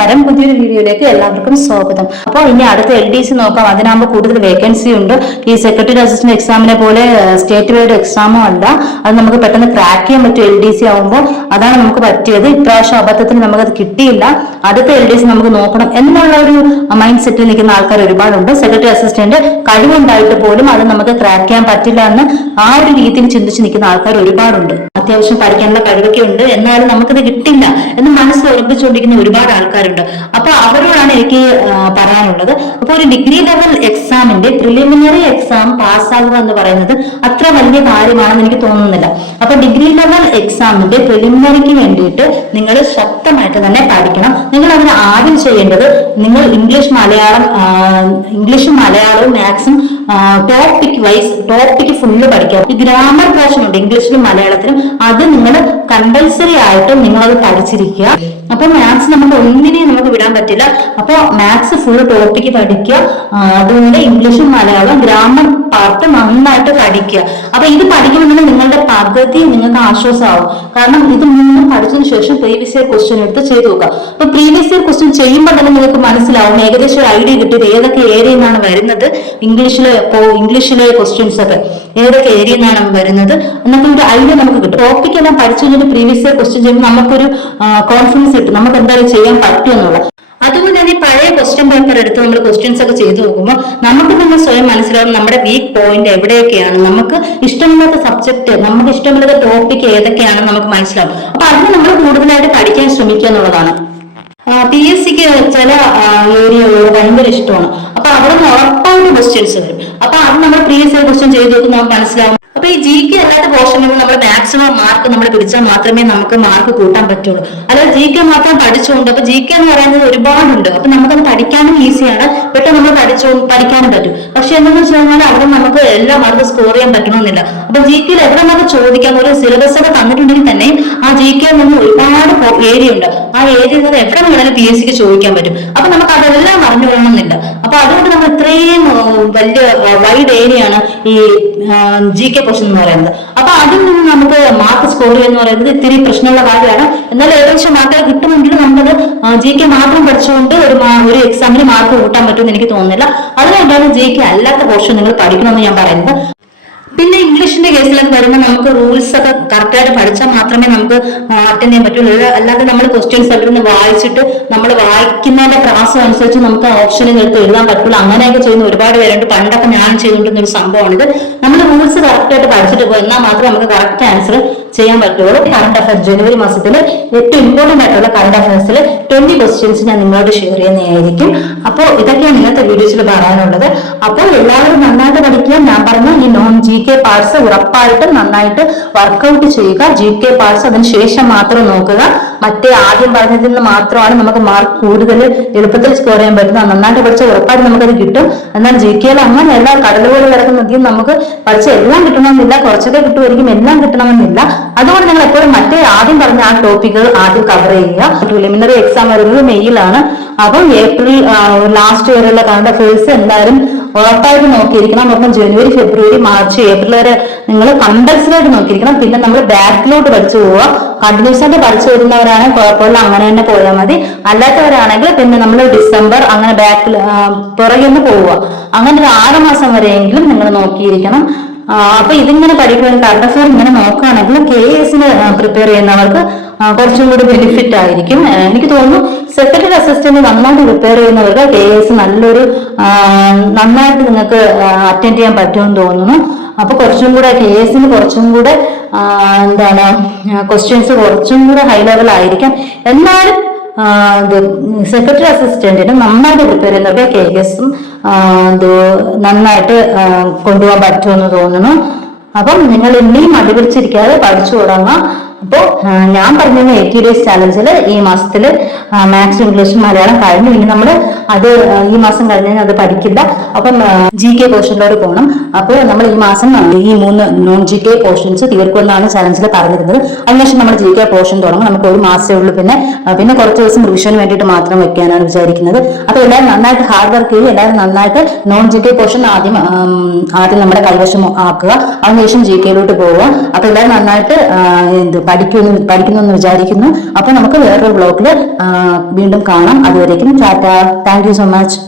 നമസ്കാരം. പുതിയൊരു വീഡിയോയിലേക്ക് എല്ലാവർക്കും സ്വാഗതം. അപ്പോൾ ഇനി അടുത്ത എൽ ഡി സി നോക്കാം. അതിനാകുമ്പോൾ കൂടുതൽ വേക്കൻസി ഉണ്ട്. ഈ സെക്രട്ടറി അസിസ്റ്റന്റ് എക്സാമിനെ പോലെ സ്റ്റേറ്റ് വൈഡ് എക്സാമോ അല്ല. അത് നമുക്ക് പെട്ടെന്ന് ക്രാക്ക് ചെയ്യാൻ പറ്റും എൽ ഡി സി ആവുമ്പോൾ അതാണ് നമുക്ക് പറ്റിയത്. ഇപ്രാവശ്യം അബദ്ധത്തിന് നമുക്കത് കിട്ടിയില്ല. അടുത്ത എൽ ഡി സി നമുക്ക് നോക്കണം എന്നുള്ള ഒരു മൈൻഡ് സെറ്റിൽ നിൽക്കുന്ന ആൾക്കാർ ഒരുപാടുണ്ട്. സെക്രട്ടറി അസിസ്റ്റന്റ് കഴിവുണ്ടായിട്ട് പോലും അത് നമുക്ക് ക്രാക്ക് ചെയ്യാൻ പറ്റില്ല എന്ന് ആ ഒരു രീതിയിൽ ചിന്തിച്ച് നിൽക്കുന്ന ആൾക്കാർ ഒരുപാടുണ്ട്. അത്യാവശ്യം പഠിക്കാനുള്ള കഴിവൊക്കെ ഉണ്ട്. എന്നാലും നമുക്കത് കിട്ടില്ല എന്ന് മനസ്സിൽ ഉറപ്പിച്ചുകൊണ്ടിരിക്കുന്ന ഒരുപാട് ആൾക്കാരുണ്ട്. അപ്പൊ അവരോടാണ് എനിക്ക് പറയാനുള്ളത്. അപ്പൊ ഒരു ഡിഗ്രി ലെവൽ എക്സാമിന്റെ പ്രിലിമിനറി എക്സാം പാസ്സാകുക എന്ന് പറയുന്നത് അത്ര വലിയ കാര്യമാണെന്ന് എനിക്ക് തോന്നുന്നില്ല. അപ്പൊ ഡിഗ്രി ലെവൽ എക്സാമിന്റെ പ്രിലിമിനറിക്ക് വേണ്ടിയിട്ട് നിങ്ങൾ ശക്തമായിട്ട് തന്നെ പഠിക്കണം. നിങ്ങൾ അതിന് ആദ്യം ചെയ്യേണ്ടത് നിങ്ങൾ ഇംഗ്ലീഷ് മലയാളം ഇംഗ്ലീഷും മലയാളവും മാത്സും ടോപ്പിക് വൈസ് ടോപ്പിക് ഫുള്ള് പഠിക്കാം ഈ ഗ്രാമർ പോർഷൻ ഉണ്ട് ഇംഗ്ലീഷിലും മലയാളത്തിലും. അത് നിങ്ങൾ കമ്പൽസറി ആയിട്ട് നിങ്ങൾ അത് പഠിച്ചിരിക്കുക. അപ്പൊ മാത്സ് നമുക്ക് ഒന്നിനെയും നമുക്ക് വിടാൻ പറ്റില്ല. അപ്പൊ മാത്സ് ഫുൾ ടോപ്പിക് പഠിക്കുക. അതുകൊണ്ട് ഇംഗ്ലീഷും മലയാളവും ഗ്രാമർ പാർട്ട് നന്നായിട്ട് പഠിക്കുക. അപ്പൊ ഇത് പഠിക്കുമ്പോൾ നിങ്ങളുടെ പദ്ധതി നിങ്ങൾക്ക് ആശ്വാസമാവും. കാരണം ഇത് മൂന്നും പഠിച്ചതിന് ശേഷം പ്രീവിയസ് ഇയർ ക്വസ്റ്റ്യൻ എടുത്ത് ചെയ്തു നോക്കുക. അപ്പൊ പ്രീവിയസ് ഇയർ ക്വസ്റ്റ്യൻ ചെയ്യുമ്പോൾ തന്നെ നിങ്ങൾക്ക് മനസ്സിലാവും ഏകദേശം ഒരു ഐഡിയ കിട്ടിയത് ഏതൊക്കെ ഏരിയയിൽ നിന്നാണ് വരുന്നത്? ഇംഗ്ലീഷിലെ ഇംഗ്ലീഷിലെ ക്വസ്റ്റ്യൻസ് ഒക്കെ. ഏതൊക്കെ ഏരിയയിൽ നിന്നാണ് വരുന്നത്? എന്നൊക്കെ ഒരു ഐഡിയ നമുക്ക് കിട്ടും. ടോപ്പിക് എല്ലാം പഠിച്ചു കഴിഞ്ഞിട്ട് പ്രീവിയസ് ഇയർ ക്വസ്റ്റ്യൻ ചെയ്യുമ്പോൾ നമുക്കൊരു കോൺഫിഡൻസ് കിട്ടും. നമുക്ക് എന്തായാലും ചെയ്യാൻ പറ്റും എന്നുള്ള അതുകൊണ്ട് തന്നെ പഴയ ക്വസ്റ്റ്യൻ പേപ്പർ എടുത്ത് നമ്മൾ ക്വസ്റ്റ്യൻസ് ഒക്കെ ചെയ്തു നോക്കുമ്പോൾ നമുക്ക് തന്നെ സ്വയം മനസ്സിലാവും നമ്മുടെ വീക്ക് പോയിന്റ് എവിടെയൊക്കെയാണ്? നമുക്ക് ഇഷ്ടമില്ലാത്ത സബ്ജക്ട് നമുക്ക് ഇഷ്ടമില്ലാത്ത ടോപ്പിക് ഏതൊക്കെയാണെന്ന് നമുക്ക് മനസ്സിലാവും. അപ്പൊ അതിന് നമ്മൾ കൂടുതലായിട്ട് പഠിക്കാൻ ശ്രമിക്കുക എന്നുള്ളതാണ്. പി എസ് സിക്ക് ചില ഏരിയകൾ ഭയങ്കര ഇഷ്ടമാണ്. അപ്പൊ അവിടെ നിന്ന് ഉറപ്പായിട്ട് ക്വസ്റ്റ്യൻസ് വരും. അപ്പൊ അത് നമ്മൾ പ്രീവിയസ് ക്വസ്റ്റ്യൻ ചെയ്ത് നോക്കുമ്പോൾ നമുക്ക് മനസ്സിലാവും. അപ്പൊ ഈ ജി കെ അല്ലാത്ത പോർഷനിൽ നമ്മൾ മാക്സിമം മാർക്ക് നമ്മൾ പിടിച്ചാൽ മാത്രമേ നമുക്ക് മാർക്ക് കൂട്ടാൻ പറ്റുള്ളൂ. അല്ലാതെ ജി കെ മാത്രം പഠിച്ചുകൊണ്ട് അപ്പൊ ജി കെ എന്ന് പറയുന്നത് ഒരുപാടുണ്ട്. അപ്പൊ നമുക്കത് പഠിക്കാനും ഈസിയാണ് പെട്ടെന്ന് നമ്മൾ പഠിച്ചു പഠിക്കാനും പറ്റും. പക്ഷെ എന്താണെന്ന് വെച്ച് കഴിഞ്ഞാൽ അവിടെ നമുക്ക് എല്ലാ മാർക്കും സ്കോർ ചെയ്യാൻ പറ്റണമെന്നില്ല. അപ്പൊ ജി കെയിൽ എവിടെ നമുക്ക് ചോദിക്കാം? ഒരു സിലബസ് ഒക്കെ തന്നിട്ടുണ്ടെങ്കിൽ തന്നെ ആ ജി കെയിൽ നിന്ന് ഒരുപാട് ഏരിയ ഉണ്ട്. ആ ഏരിയയിൽ നിന്ന് എവിടെ വേണമെങ്കിലും പി എസ് സിക്ക് ചോദിക്കാൻ പറ്റും. അപ്പൊ നമുക്ക് അതെല്ലാം അറിഞ്ഞു കൊള്ളണമെന്നില്ല അപ്പൊ അതുകൊണ്ട് നമ്മൾ ഇത്രയും വലിയ വൈഡ് ഏരിയ ആണ് ഈ ജി കെ പോർഷൻ എന്ന് പറയുന്നത്. അപ്പൊ അതിൽ നിന്ന് നമുക്ക് മാർക്ക് സ്കോർ എന്ന് പറയുന്നത് ഇത്തിരി പ്രശ്നമുള്ള കാര്യമാണ്. എന്നാൽ ഏകദേശം മാർക്ക് കിട്ടുമെങ്കിൽ നമുക്കത് ജി കെ മാത്രം പഠിച്ചുകൊണ്ട് ഒരു ഒരു എക്സാമിന് മാർക്ക് കൂട്ടാൻ പറ്റുമെന്ന് എനിക്ക് തോന്നുന്നില്ല. അതുകൊണ്ടാണ് ജി കെ അല്ലാത്ത പോർഷൻ നിങ്ങൾ പഠിക്കണമെന്ന് ഞാൻ പറയുന്നത്. പിന്നെ ഇംഗ്ലീഷിന്റെ കേസിലൊക്കെ വരുമ്പോൾ നമുക്ക് റൂൾസ് ഒക്കെ കറക്റ്റായിട്ട് പഠിച്ചാൽ മാത്രമേ നമുക്ക് അറ്റൻഡ് ചെയ്യാൻ പറ്റുള്ളൂ. അല്ലാതെ നമ്മൾ ക്വസ്റ്റ്യൻ സെന്ററിൽ നിന്ന് വായിച്ചിട്ട് നമ്മൾ വായിക്കുന്നതിന്റെ ക്ലാസ് അനുസരിച്ച് നമുക്ക് ഓപ്ഷനിൽ എടുത്ത് എഴുതാൻ പറ്റുള്ളൂ. അങ്ങനെയൊക്കെ ചെയ്യുന്ന ഒരുപാട് പേരുണ്ട്. പണ്ടൊക്കെ ഞാൻ ചെയ്തുകൊണ്ടിരുന്ന ഒരു സംഭവമാണിത്. നമ്മൾ റൂൾസ് കറക്റ്റായിട്ട് പഠിച്ചിട്ട് പോയി. എന്നാൽ മാത്രമേ നമുക്ക് കറക്റ്റ് ആൻസർ ചെയ്യാൻ പറ്റുള്ളൂ. കറണ്ട് അഫയർസ് ജനുവരി മാസത്തിൽ ഏറ്റവും ഇമ്പോർട്ടന്റ് ആയിട്ടുള്ള കറണ്ട് അഫയർസിൽ ട്വന്റി ക്വസ്റ്റ്യൻസ് ഞാൻ നിങ്ങളോട് ഷെയർ ചെയ്യുന്നതായിരിക്കും. അപ്പോൾ ഇതൊക്കെയാണ് ഇന്നത്തെ വീഡിയോസിൽ പറയാനുള്ളത്. അപ്പോൾ എല്ലാവരും നന്നായിട്ട് പഠിക്കുക. ഞാൻ പറഞ്ഞ ഈ നോൺ ജി കെ പാർട്സ് ഉറപ്പായിട്ടും നന്നായിട്ട് വർക്കൗട്ട് ചെയ്യുക. ജി കെ പാർട്സ് അതിന് ശേഷം മാത്രം നോക്കുക. മറ്റേ ആദ്യം പറഞ്ഞതിൽ നിന്ന് മാത്രമാണ് നമുക്ക് മാർക്ക് കൂടുതൽ എളുപ്പത്തിൽ സ്കോർ ചെയ്യാൻ പറ്റുന്നത്. നന്നായിട്ട് പഠിച്ച ഉറപ്പായിട്ട് നമുക്കത് കിട്ടും. എന്നാൽ ജി കെയിൽ അങ്ങനെയല്ല കിടക്കുന്ന കിടക്കുന്നതിൽ നമുക്ക് പഠിച്ച എല്ലാം കിട്ടണമെന്നില്ല കുറച്ചൊക്കെ കിട്ടുമായിരിക്കും എല്ലാം കിട്ടണമെന്നില്ല. അതുകൊണ്ട് നിങ്ങൾ എപ്പോഴും മറ്റേ ആദ്യം പറഞ്ഞ ആ ടോപ്പിക്കുകൾ ആദ്യം കവർ ചെയ്യുക. പ്രിലിമിനറി എക്സാം വരുന്നത് മെയ്യിലാണ് അപ്പം ഏപ്രിൽ ലാസ്റ്റ് വരെയുള്ള കറണ്ട് ഫേഴ്സ് എന്തായാലും ഉറപ്പായിട്ട് നോക്കിയിരിക്കണം. അപ്പം ജനുവരി ഫെബ്രുവരി മാർച്ച് ഏപ്രിൽ വരെ നിങ്ങൾ കമ്പൽസറി ആയിട്ട് നോക്കിയിരിക്കണം. പിന്നെ നമ്മൾ ബാക്കിലോട്ട് പഠിച്ചു പോവുക. കണ്ടിന്യൂസ് ആയിട്ട് പഠിച്ചു വരുന്നവരാണ് കുഴപ്പമില്ല അങ്ങനെ തന്നെ പോയാൽ മതി. അല്ലാത്തവരാണെങ്കിൽ പിന്നെ നമ്മൾ ഡിസംബർ അങ്ങനെ ബാക്ക് പുറകെ നിന്ന് പോവുക. അങ്ങനെ ഒരു ആറ് മാസം വരെയെങ്കിലും നിങ്ങൾ നോക്കിയിരിക്കണം. അപ്പൊ ഇതിങ്ങനെ പഠിക്കുവാൻ കറണ്ട് അഫയർ ഇങ്ങനെ നോക്കുകയാണെങ്കിൽ കെ എസിന് പ്രിപ്പയർ ചെയ്യുന്നവർക്ക് കുറച്ചും കൂടി ബെനിഫിറ്റ് ആയിരിക്കും. എനിക്ക് തോന്നുന്നു സെക്രട്ടറി അസിസ്റ്റന്റ് നന്നായിട്ട് പ്രിപ്പയർ ചെയ്യുന്നവർക്ക് കെ എസ് നല്ലൊരു നന്നായിട്ട് നിങ്ങൾക്ക് അറ്റൻഡ് ചെയ്യാൻ പറ്റുമെന്ന് തോന്നുന്നു. അപ്പൊ കുറച്ചും കൂടെ കെ എസിന് കുറച്ചും കൂടെ എന്താണ് ക്വസ്റ്റ്യൻസ് കുറച്ചും കൂടെ ഹൈ ലെവൽ ആയിരിക്കാം. എന്നാലും സെക്രട്ടറി അസിസ്റ്റന്റിന് നന്നായിട്ട് പ്രിപ്പയർ ചെയ്യുന്നവർക്ക് കെ എസും നന്നായിട്ട് കൊണ്ടുപോകാൻ പറ്റുമെന്ന് തോന്നുന്നു. അപ്പം നിങ്ങൾ ഇനിയും അടിപിടിച്ചിരിക്കാതെ പഠിച്ചു തുടങ്ങാം അപ്പോൾ ഞാൻ പറഞ്ഞ എയ്റ്റി ഡേയ്സ് ചാലഞ്ചിൽ ഈ മാസത്തിൽ മാത്സ് ഇംഗ്ലീഷ് മലയാളം കഴിഞ്ഞു ഇനി നമ്മൾ അത് ഈ മാസം കഴിഞ്ഞാൽ അത് പഠിക്കില്ല. അപ്പം ജി കെ പോർഷനിലോട്ട് പോകണം അപ്പോൾ നമ്മൾ ഈ മാസം ഈ മൂന്ന് നോൺ ജി കെ പോർഷൻസ് തീർക്കുമെന്നാണ് ചലഞ്ചിൽ പറഞ്ഞിരുന്നത്. അതിനുശേഷം നമ്മൾ ജി കെ പോർഷൻ തുടങ്ങും. നമുക്ക് ഒരു മാസമേ ഉള്ളൂ. പിന്നെ പിന്നെ കുറച്ച് ദിവസം റിവിഷന് വേണ്ടിയിട്ട് മാത്രം വെക്കാനാണ് വിചാരിക്കുന്നത്. അപ്പോൾ എല്ലാവരും നന്നായിട്ട് ഹാർഡ് വർക്ക് ചെയ്യും എല്ലാവരും നന്നായിട്ട് നോൺ ജി കെ പോർഷൻ ആദ്യം ആദ്യം നമ്മുടെ കൈവശം ആക്കുക. അതിനുശേഷം ജി കെയിലോട്ട് പോവുക. അപ്പോൾ എല്ലാവരും നന്നായിട്ട് എന്ത് പഠിക്കുന്നു പഠിക്കുന്നു വിചാരിക്കുന്നു. അപ്പൊ നമുക്ക് വേറൊരു ബ്ലോഗിൽ വീണ്ടും കാണാം. അതുവരേക്കും tata. Thank you so much